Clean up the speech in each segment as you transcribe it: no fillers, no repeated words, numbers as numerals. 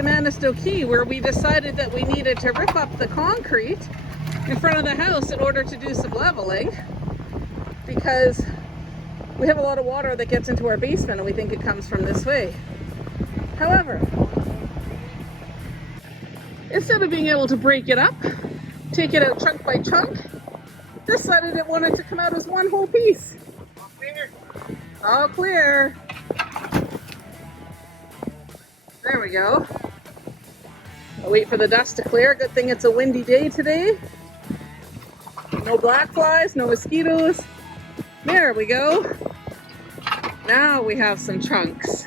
to Mannisto Cay, where we decided that we needed to rip up the concrete in front of the house in order to do some leveling, because we have a lot of water that gets into our basement and we think it comes from this way. However, instead of being able to break it up, take it out chunk by chunk, decided it wanted to come out as one whole piece. All clear. All clear. There we go. I'll wait for the dust to clear. Good thing it's a windy day today. No black flies, no mosquitoes. There we go. Now we have some chunks.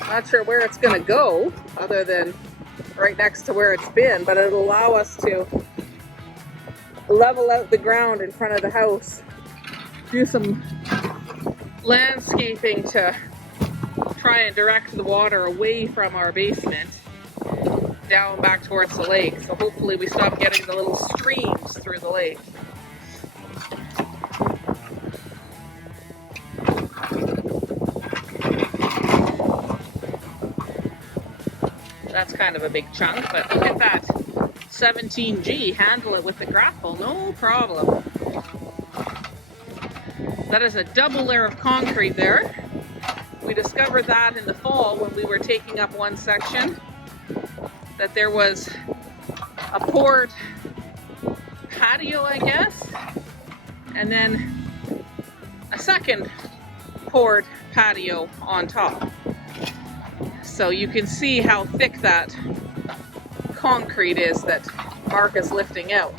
Not sure where it's going to go other than right next to where it's been, but it'll allow us to level out the ground in front of the house. Do some landscaping to try and direct the water away from our basement down back towards the lake. So hopefully we stop getting the little streams through the lake. That's kind of a big chunk, but look at that 17G, handle it with the grapple, no problem. That is a double layer of concrete there. We discovered that in the fall when we were taking up one section, that there was a poured patio, I guess, and then a second poured patio on top. So you can see how thick that concrete is that Mark is lifting out.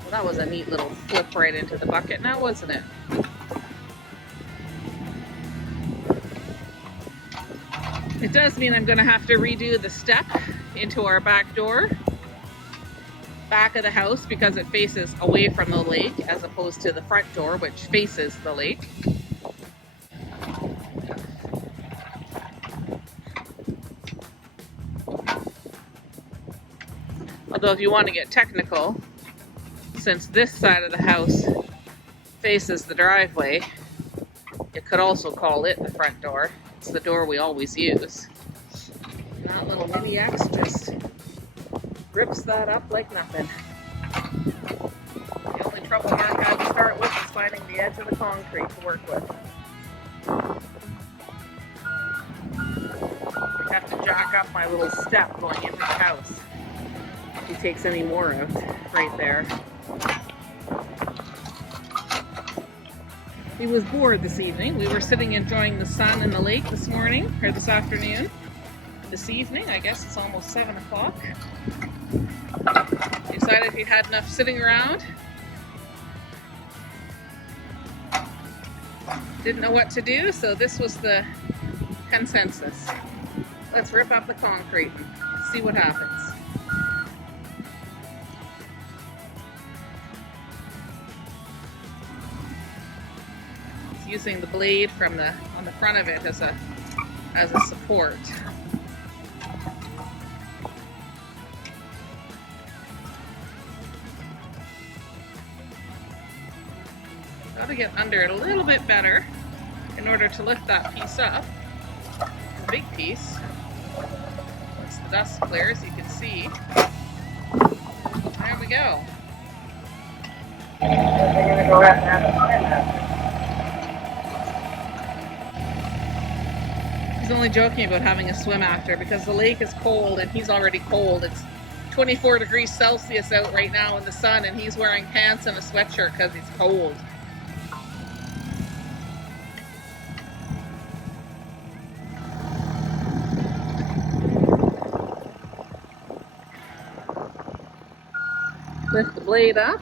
Well, that was a neat little flip right into the bucket now, wasn't it? It does mean I'm going to have to redo the step into our back door, back of the house, because it faces away from the lake as opposed to the front door, which faces the lake. Although if you want to get technical, since this side of the house faces the driveway, you could also call it the front door. It's the door we always use. That little mini X just rips that up like nothing. The only trouble Mark had to start with is finding the edge of the concrete to work with. I have to jack up my little step going into the house. If he takes any more out right there. He was bored this evening. We were sitting enjoying the sun and the lake this morning, or this afternoon. This evening, I guess it's almost 7 o'clock. Decided he'd had enough sitting around. Didn't know what to do, so this was the consensus. Let's rip up the concrete and see what happens. He's using the blade from on the front of it as a support. Got to get under it a little bit better in order to lift that piece up. It's a big piece. Once the dust clears, you can see. There we go. They're going to go out and have a swim after. He's only joking about having a swim after because the lake is cold and he's already cold. It's 24 degrees Celsius out right now in the sun and he's wearing pants and a sweatshirt because he's cold. Lift the blade up,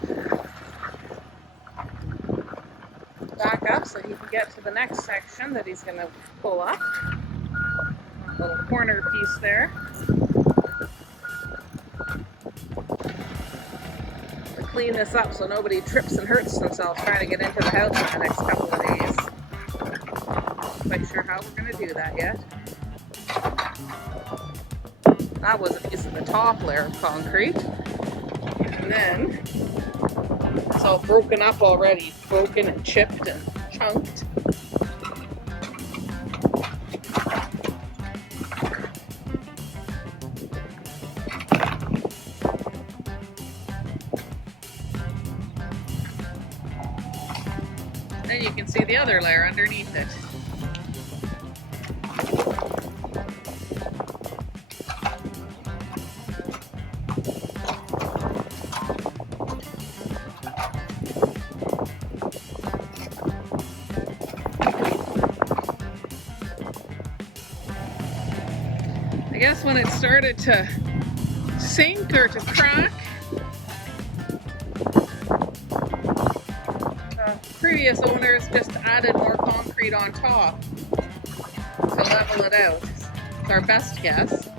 back up so he can get to the next section that he's going to pull up. A little corner piece there. To clean this up so nobody trips and hurts themselves trying to get into the house in the next couple of days. Not quite sure how we're going to do that yet. That was a piece of the top layer of concrete. And then It's all broken up already, broken and chipped and chunked. Then you can see the other layer underneath it. I guess when it started to sink or to crack, previous owners just added more concrete on top to level it out. It's our best guess.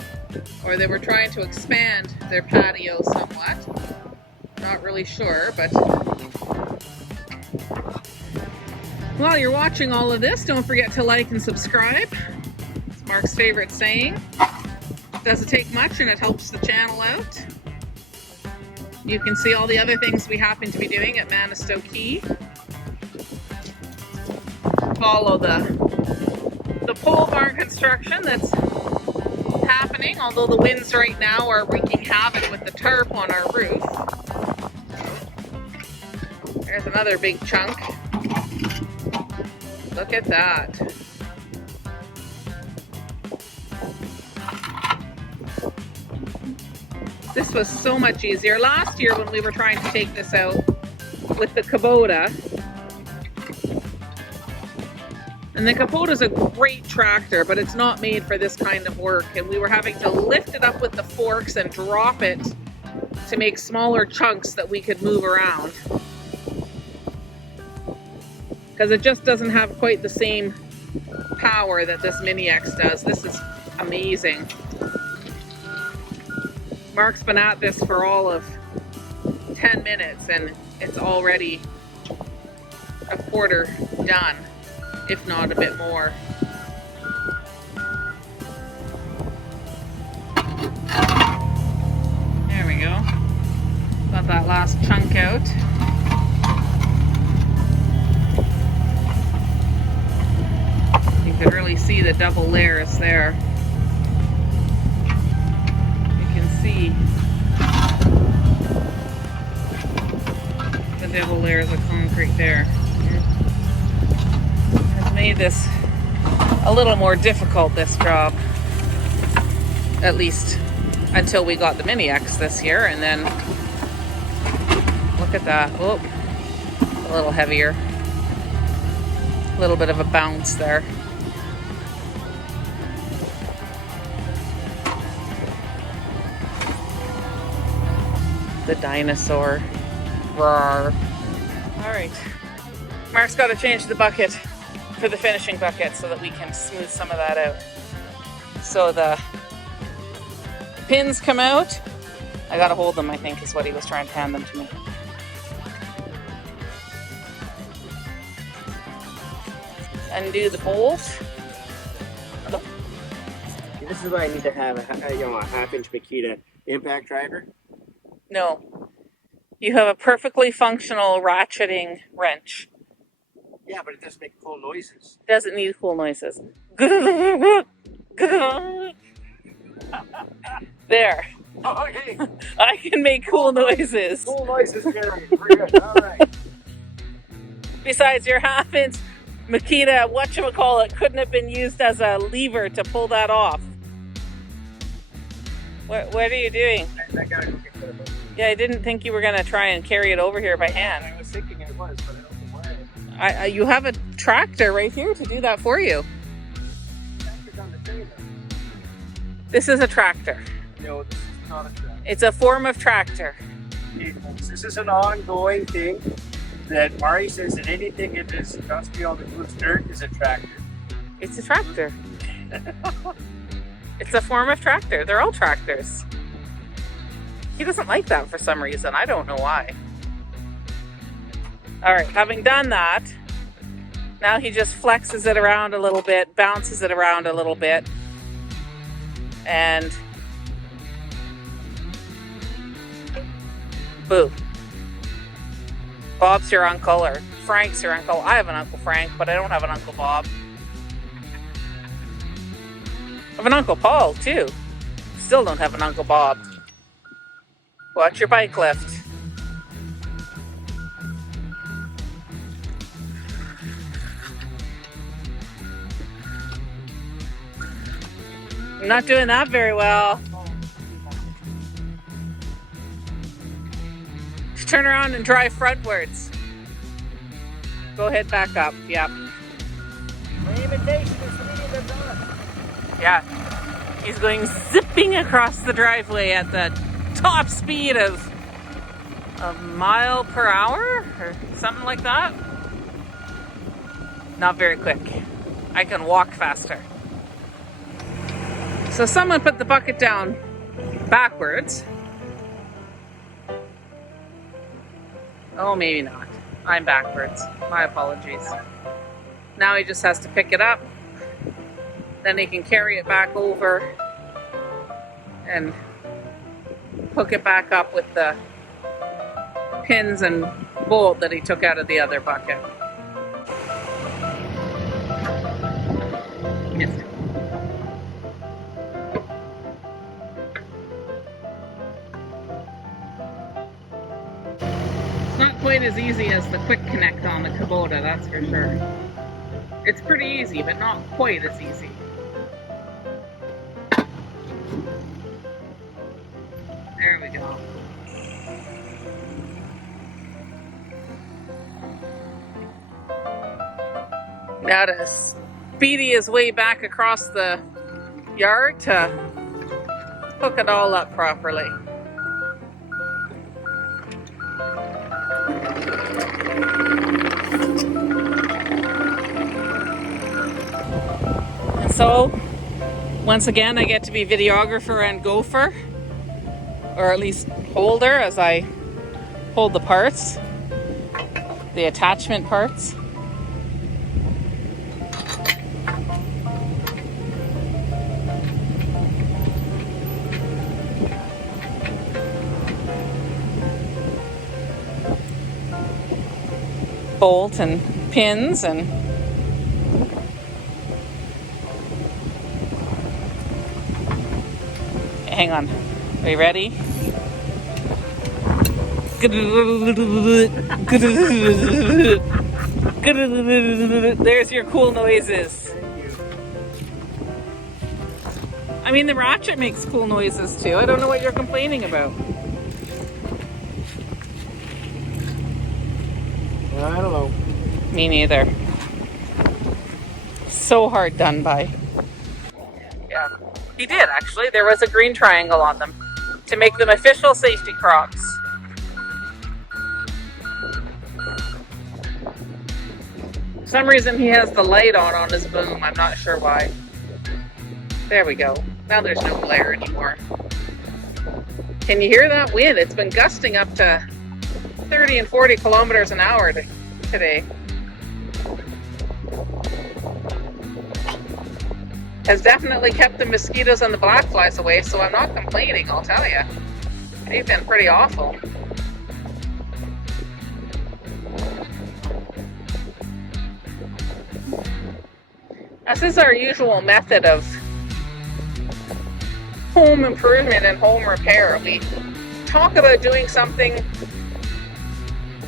Or they were trying to expand their patio somewhat. Not really sure, but while you're watching all of this, don't forget to like and subscribe. It's Mark's favorite saying. It doesn't take much and it helps the channel out. You can see all the other things we happen to be doing at Mannisto Cay. Follow the pole barn construction that's happening, although the winds right now are wreaking havoc with the tarp on our roof. There's another big chunk. Look at that. This was so much easier. Last year when we were trying to take this out with the Kubota, and the Kubota's a great tractor, but it's not made for this kind of work, and we were having to lift it up with the forks and drop it to make smaller chunks that we could move around. Because it just doesn't have quite the same power that this Mini X does. This is amazing. Mark's been at this for all of 10 minutes and it's already a quarter done, if not a bit more. There we go. Got that last chunk out. You can really see the double layers there. See the double layers of concrete there. Has made this a little more difficult, this job, at least until we got the Mini X this year, and then look at that. Oh, a little heavier, a little bit of a bounce there. The dinosaur. Roar. All right. Mark's got to change the bucket for the finishing bucket so that we can smooth some of that out. So the pins come out. I got to hold them, I think, is what he was trying to hand them to me. Undo the bolt. This is why I need to have a half-inch Makita impact driver. No. You have a perfectly functional ratcheting wrench. Yeah, but it doesn't make cool noises. It doesn't need cool noises. There. Oh, okay. I can make cool noises. Cool noises, Jerry. We're good. All right. Besides, your half-inch Makita, whatchamacallit, couldn't have been used as a lever to pull that off. What are you doing? I gotta go get that. Yeah, I didn't think you were going to try and carry it over here by hand. I was thinking it was, but I don't know why. You have a tractor right here to do that for you. Tractor's on the trailer. This is a tractor. No, this is not a tractor. It's a form of tractor. This is an ongoing thing that Mari says that anything that is industrial that moves dirt is a tractor. It's a tractor. It's a form of tractor. They're all tractors. He doesn't like that for some reason. I don't know why. All right, having done that, now he just flexes it around a little bit, bounces it around a little bit, and boom. Bob's your uncle, or Frank's your uncle. I have an Uncle Frank, but I don't have an Uncle Bob. I have an Uncle Paul, too. Still don't have an Uncle Bob. Watch your bike lift. I'm not doing that very well. Turn around and drive frontwards. Go ahead back up. Yep. My imitation is leading the dog. Yeah. He's going zipping across the driveway at the top speed of a mile per hour or something like that. Not very quick. I can walk faster. So someone put the bucket down backwards. Oh, maybe not. I'm backwards. My apologies. Now he just has to pick it up. Then he can carry it back over and hook it back up with the pins and bolt that he took out of the other bucket. Yes. It's not quite as easy as the quick connect on the Kubota, that's for sure. It's pretty easy, but not quite as easy. There we go. Now to speedy his way back across the yard to hook it all up properly. And so, once again, I get to be videographer and gopher, or at least holder as I hold the parts, the attachment parts. Bolt and pins and hang on. Are you ready? There's your cool noises. I mean, the ratchet makes cool noises too. I don't know what you're complaining about. I don't know. Me neither. So hard done by. Yeah, he did actually. There was a green triangle on them to make them official safety crocs. For some reason he has the light on his boom. I'm not sure why. There we go. Now there's no glare anymore. Can you hear that wind? It's been gusting up to 30 and 40 kilometers an hour today. Has definitely kept the mosquitoes and the black flies away, so I'm not complaining, I'll tell you. They've been pretty awful. This is our usual method of home improvement and home repair. We talk about doing something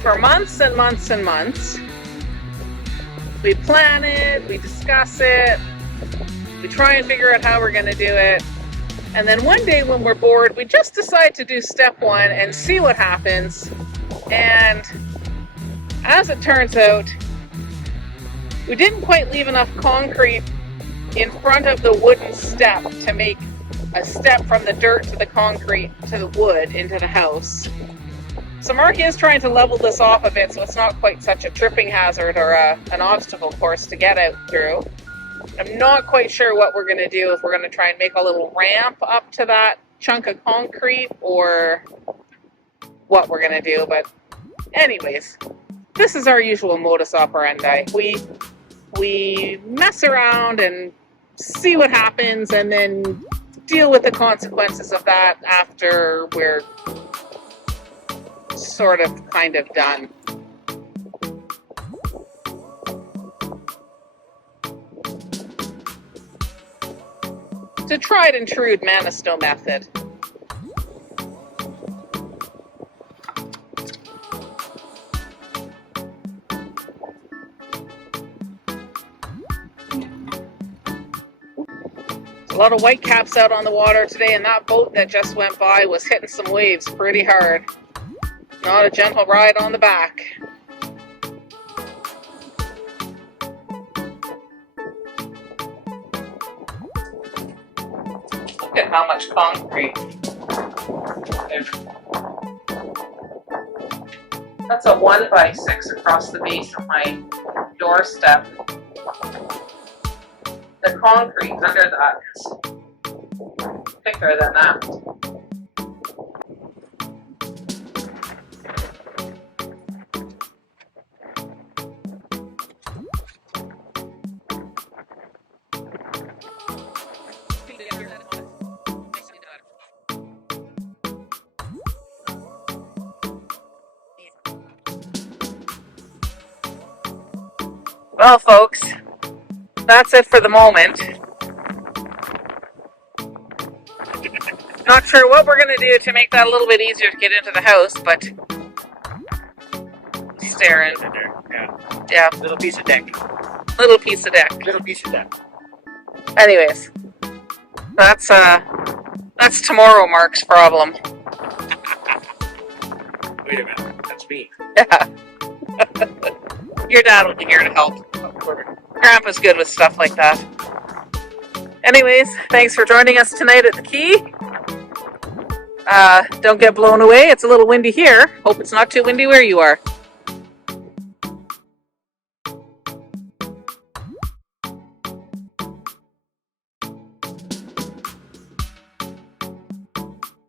for months and months and months. We plan it, we discuss it, we try and figure out how we're going to do it, and then one day when we're bored, we just decide to do step one and see what happens. And as it turns out, we didn't quite leave enough concrete in front of the wooden step to make a step from the dirt to the concrete to the wood into the house. So Mark is trying to level this off a bit so it's not quite such a tripping hazard or an obstacle course to get out through. I'm not quite sure what we're going to do, if we're going to try and make a little ramp up to that chunk of concrete or what we're going to do. But anyways, this is our usual modus operandi. We mess around and see what happens and then deal with the consequences of that after we're sort of kind of done. a tried and true Mannisto method. A lot of whitecaps out on the water today, and that boat that just went by was hitting some waves pretty hard. Not a gentle ride on the back. Look at how much concrete. That's a 1x6 across the base of my doorstep. The concrete under that is thicker than that. Well, folks, that's it for the moment. Not sure what we're going to do to make that a little bit easier to get into the house, but staring. Yeah. Little piece of deck. Little piece of deck. Little piece of deck. Anyways, that's tomorrow Mark's problem. Wait a minute. That's me. Yeah. Your dad will be here to help. Grandpa's good with stuff like that. Anyways, thanks for joining us tonight at the quay. Don't get blown away. It's a little windy here. Hope it's not too windy where you are.